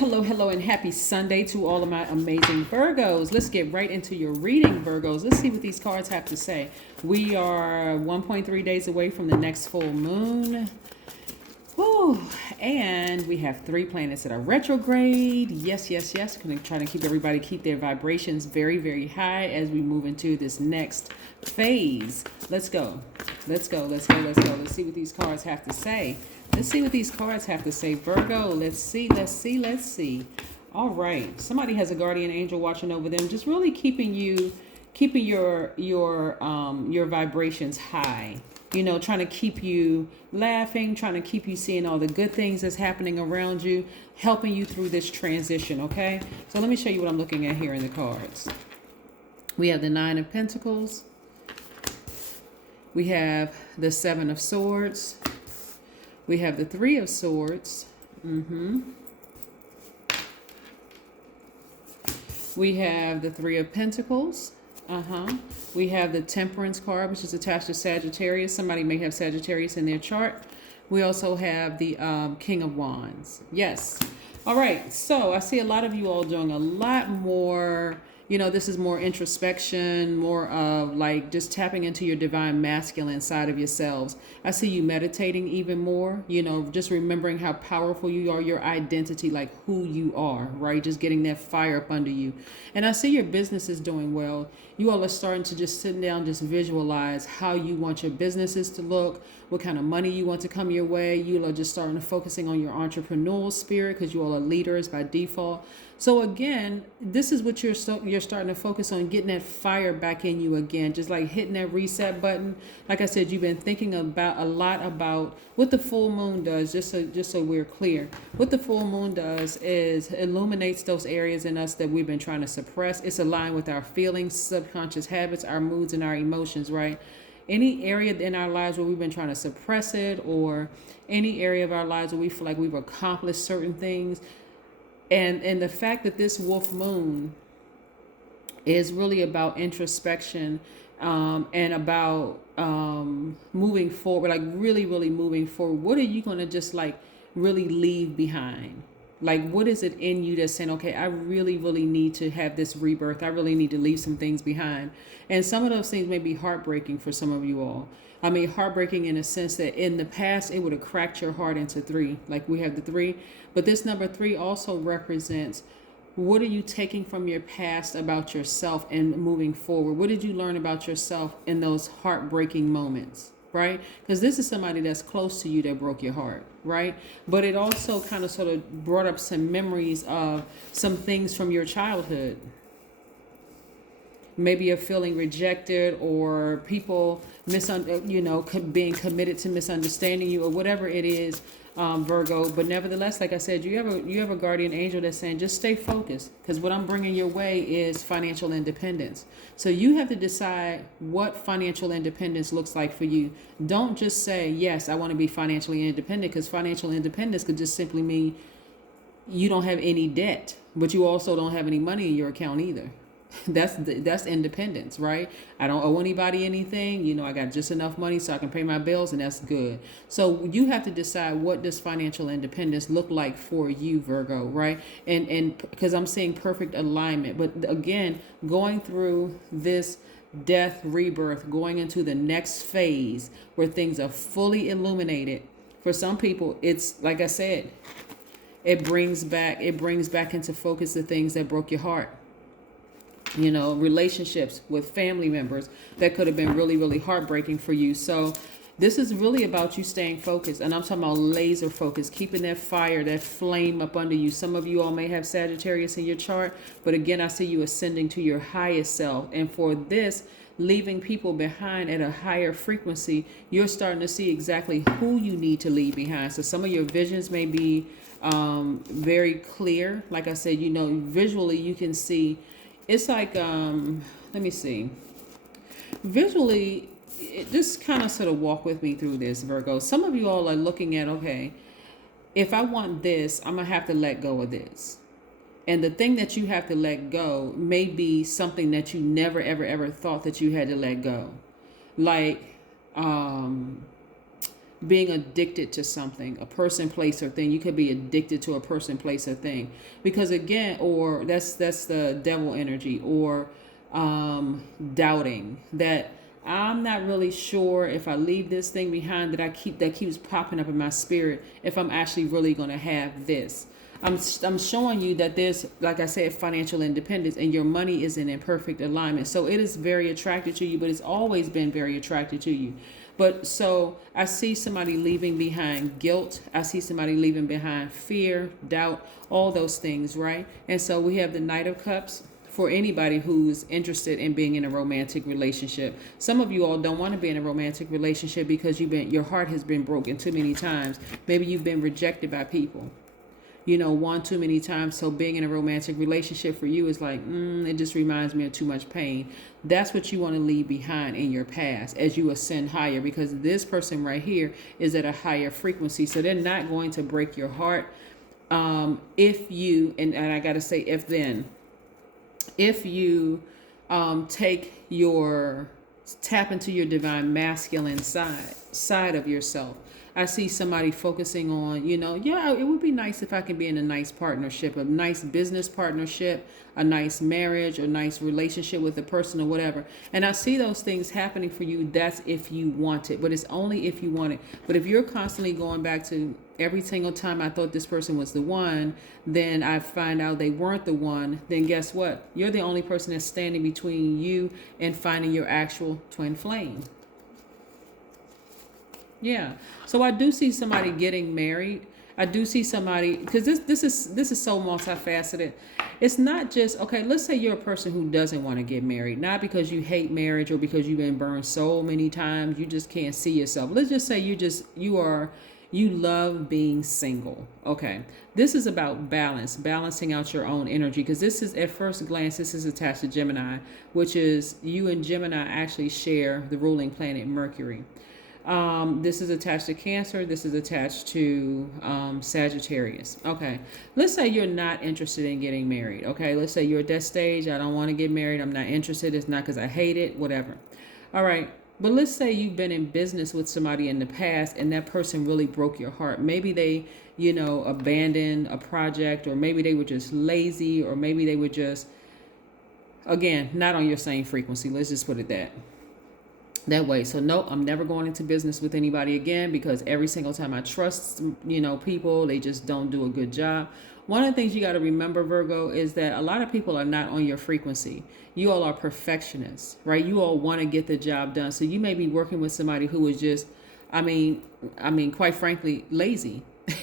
hello, and happy Sunday to all of my amazing Virgos. Let's get right into your reading, Virgos. Let's see what these cards have to say. We are 1.3 days away from the next full moon. Whew. And we have 3 planets that are retrograde. Yes. Going to try to keep their vibrations very, very high as we move into this next phase. Let's go. Let's see what these cards have to say. Virgo. Let's see. All right. Somebody has a guardian angel watching over them, just really keeping your vibrations high. You know, trying to keep you laughing, trying to keep you seeing all the good things that's happening around you, helping you through this transition, okay? So let me show you what I'm looking at here in the cards. We have the 9 of Pentacles. We have the 7 of Swords. We have the 3 of Swords. We have the 3 of Pentacles. We have the Temperance card, which is attached to Sagittarius. Somebody may have Sagittarius in their chart. We also have the King of Wands. Yes. All right. So I see a lot of you all doing a lot more. You know, this is more introspection, more of like just tapping into your divine masculine side of yourselves. I see you meditating even more, you know, just remembering how powerful you are, your identity, like who you are, right? Just getting that fire up under you. And I see your business is doing well. You all are starting to just sit down, just visualize how you want your businesses to look, what kind of money you want to come your way. You are just starting to focusing on your entrepreneurial spirit because you all are leaders by default. So again, this is what you're starting to focus on, getting that fire back in you again, just like hitting that reset button. Like I said, you've been thinking about a lot about what the full moon does, just so we're clear. What the full moon does is illuminates those areas in us that we've been trying to suppress. It's aligned with our feelings, subconscious habits, our moods, and our emotions, right? Any area in our lives where we've been trying to suppress it, or any area of our lives where we feel like we've accomplished certain things. And the fact that this wolf moon is really about introspection and about moving forward, like really moving forward. What are you going to just like really leave behind? Like, what is it in you that's saying, okay, I really need to have this rebirth. I really need to leave some things behind. And some of those things may be heartbreaking for some of you all. I mean, heartbreaking in a sense that in the past, it would have cracked your heart into 3. Like we have the 3. But this number 3 also represents, what are you taking from your past about yourself and moving forward? What did you learn about yourself in those heartbreaking moments, right? Because this is somebody that's close to you that broke your heart, right? But it also kind of sort of brought up some memories of some things from your childhood. Maybe you're feeling rejected, or people being committed to misunderstanding you, or whatever it is, Virgo. But nevertheless, like I said, you have a guardian angel that's saying just stay focused, because what I'm bringing your way is financial independence. So you have to decide what financial independence looks like for you. Don't just say, yes, I want to be financially independent, because financial independence could just simply mean you don't have any debt, but you also don't have any money in your account either. That's independence, right? I don't owe anybody anything. You know, I got just enough money so I can pay my bills, and that's good. So you have to decide, what does financial independence look like for you, Virgo, right? And because I'm seeing perfect alignment. But again, going through this death rebirth, going into the next phase where things are fully illuminated. For some people, it's like I said, it brings back into focus the things that broke your heart. You know, relationships with family members that could have been really heartbreaking for you. So this is really about you staying focused. And I'm talking about laser focus, keeping that fire, that flame up under you. Some of you all may have Sagittarius in your chart, but again, I see you ascending to your highest self. And for this, leaving people behind at a higher frequency, you're starting to see exactly who you need to leave behind. So some of your visions may be very clear. Like I said, you know, visually you can see. It's like, let me see. Visually, just kind of sort of walk with me through this, Virgo. Some of you all are looking at, okay, if I want this, I'm going to have to let go of this. And the thing that you have to let go may be something that you never, ever thought that you had to let go. Like, being addicted to something, a person, place, or thing. You could be addicted to a person, place, or thing, because again, or that's the devil energy, or doubting that I'm not really sure if I leave this thing behind that keeps popping up in my spirit, if I'm actually really going to have this. I'm showing you that there's, like I said, financial independence, and your money is in perfect alignment. So it is very attracted to you, but it's always been very attracted to you. But so I see somebody leaving behind guilt. I see somebody leaving behind fear, doubt, all those things, right? And so we have the Knight of Cups for anybody who's interested in being in a romantic relationship. Some of you all don't want to be in a romantic relationship because your heart has been broken too many times. Maybe you've been rejected by people, one too many times. So being in a romantic relationship for you is like, it just reminds me of too much pain. That's what you want to leave behind in your past as you ascend higher, because this person right here is at a higher frequency. So they're not going to break your heart. If you, and I got to say, if you tap into your divine masculine side of yourself. I see somebody focusing on, it would be nice if I can be in a nice partnership, a nice business partnership, a nice marriage, a nice relationship with a person or whatever. And I see those things happening for you. That's if you want it, but it's only if you want it. But if you're constantly going back to every single time I thought this person was the one, then I find out they weren't the one, then guess what? You're the only person that's standing between you and finding your actual twin flame. Yeah. So I do see somebody getting married. I do see somebody, because this is so multifaceted. It's not just, okay, let's say you're a person who doesn't want to get married, not because you hate marriage or because you've been burned so many times, you just can't see yourself. Let's just say you love being single. Okay. This is about balancing out your own energy, because this is, at first glance, this is attached to Gemini, which is, you and Gemini actually share the ruling planet Mercury. This is attached to Cancer. This is attached to Sagittarius. Okay. Let's say you're not interested in getting married. Okay. Let's say you're at that stage. I don't want to get married. I'm not interested. It's not because I hate it, whatever. All right. But let's say you've been in business with somebody in the past and that person really broke your heart. Maybe they, abandoned a project, or maybe they were just lazy, or maybe they were just, again, not on your same frequency. Let's just put it that way. So nope, I'm never going into business with anybody again, because every single time I trust, people, they just don't do a good job. One of the things you got to remember, Virgo, is that a lot of people are not on your frequency. You all are perfectionists, right? You all want to get the job done. So you may be working with somebody who is just, quite frankly, lazy,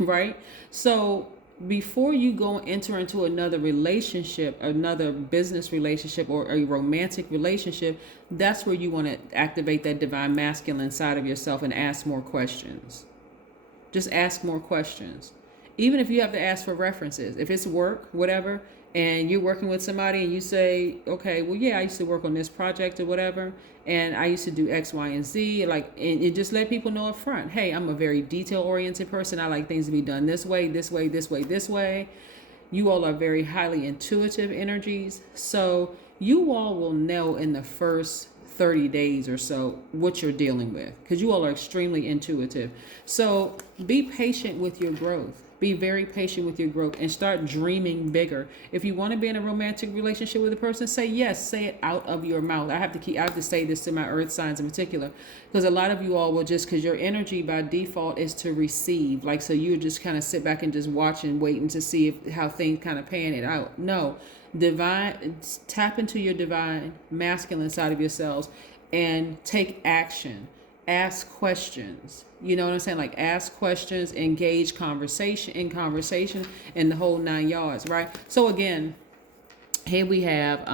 right? So before you go enter into another relationship, another business relationship, or a romantic relationship, that's where you want to activate that divine masculine side of yourself and ask more questions. Just ask more questions. Even if you have to ask for references, if it's work, whatever, and you're working with somebody and you say, okay, well, yeah, I used to work on this project or whatever, and I used to do X, Y, and Z, and you just let people know up front, hey, I'm a very detail-oriented person. I like things to be done this way, this way, this way, this way. You all are very highly intuitive energies, so you all will know in the first 30 days or so what you're dealing with, because you all are extremely intuitive. So be patient with your growth. Be very patient with your growth and start dreaming bigger. If you want to be in a romantic relationship with a person, say yes. Say it out of your mouth. I have to say this to my earth signs in particular, because a lot of you all will just, because your energy by default is to receive. So you just kind of sit back and just watch and waiting to see how things kind of pan it out. No, tap into your divine masculine side of yourselves and take action. Ask questions. You know what I'm saying? Ask questions, engage conversation, and the whole 9 yards, right? So again, here we have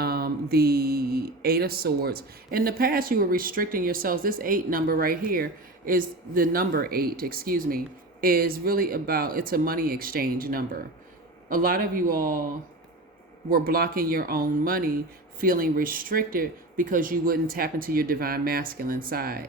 the 8 of Swords. In the past, you were restricting yourselves. This 8 number right here is the number 8, is really about, it's a money exchange number. A lot of you all were blocking your own money, feeling restricted because you wouldn't tap into your divine masculine side.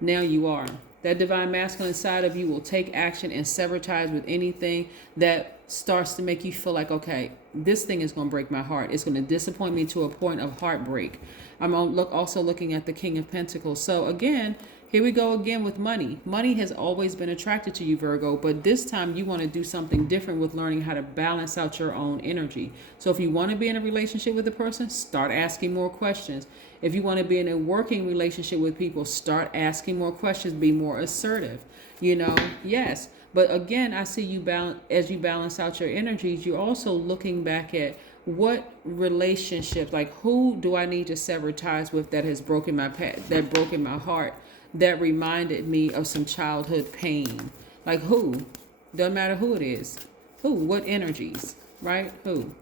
Now you are. That divine masculine side of you will take action and sever ties with anything that starts to make you feel like, okay, this thing is going to break my heart. It's going to disappoint me to a point of heartbreak. I'm also looking at the King of Pentacles. So again, Here we go again with money. Money has always been attracted to you, Virgo, but this time you want to do something different with learning how to balance out your own energy. So if you want to be in a relationship with a person, start asking more questions. If you want to be in a working relationship with people, start asking more questions, be more assertive. Yes. But again, I see you as you balance out your energies, you're also looking back at what relationship, like who do I need to sever ties with that has broken my heart, that reminded me of some childhood pain. Like who? Doesn't matter who it is. Who? What energies? Right? Who?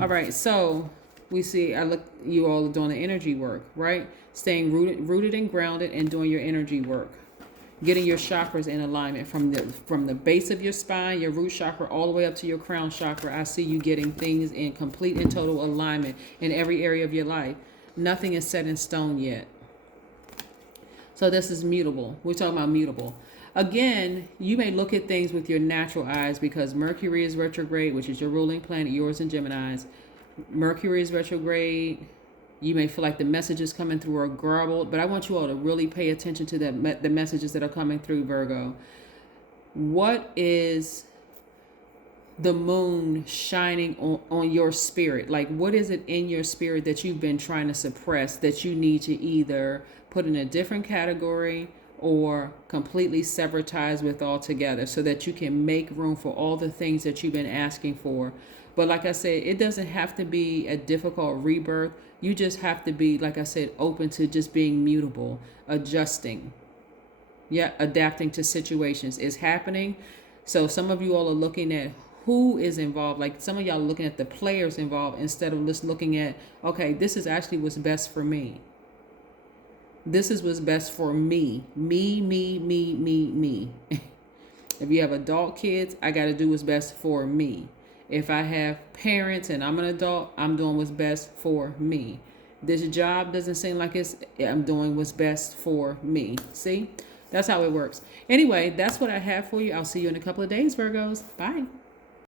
All right. So we see, you all are doing the energy work, right? Staying rooted and grounded and doing your energy work. Getting your chakras in alignment from the base of your spine, your root chakra, all the way up to your crown chakra. I see you getting things in complete and total alignment in every area of your life. Nothing is set in stone yet. So this is mutable. We're talking about mutable. Again, you may look at things with your natural eyes because Mercury is retrograde, which is your ruling planet, yours and Gemini's. Mercury is retrograde. You may feel like the messages coming through are garbled, but I want you all to really pay attention to the messages that are coming through, Virgo. What is the moon shining on your spirit? Like, what is it in your spirit that you've been trying to suppress that you need to either put in a different category or completely sever ties with altogether so that you can make room for all the things that you've been asking for? But like I said, it doesn't have to be a difficult rebirth. You just have to be, like I said, open to just being mutable, adjusting, adapting to situations. It's happening. So some of you all are looking at who is involved. Like some of y'all are looking at the players involved instead of just looking at, okay, this is actually what's best for me. This is what's best for me. Me. If you have adult kids, I got to do what's best for me. If I have parents and I'm an adult, I'm doing what's best for me. This job doesn't seem like I'm doing what's best for me. See? That's how it works. Anyway, that's what I have for you. I'll see you in a couple of days, Virgos. Bye.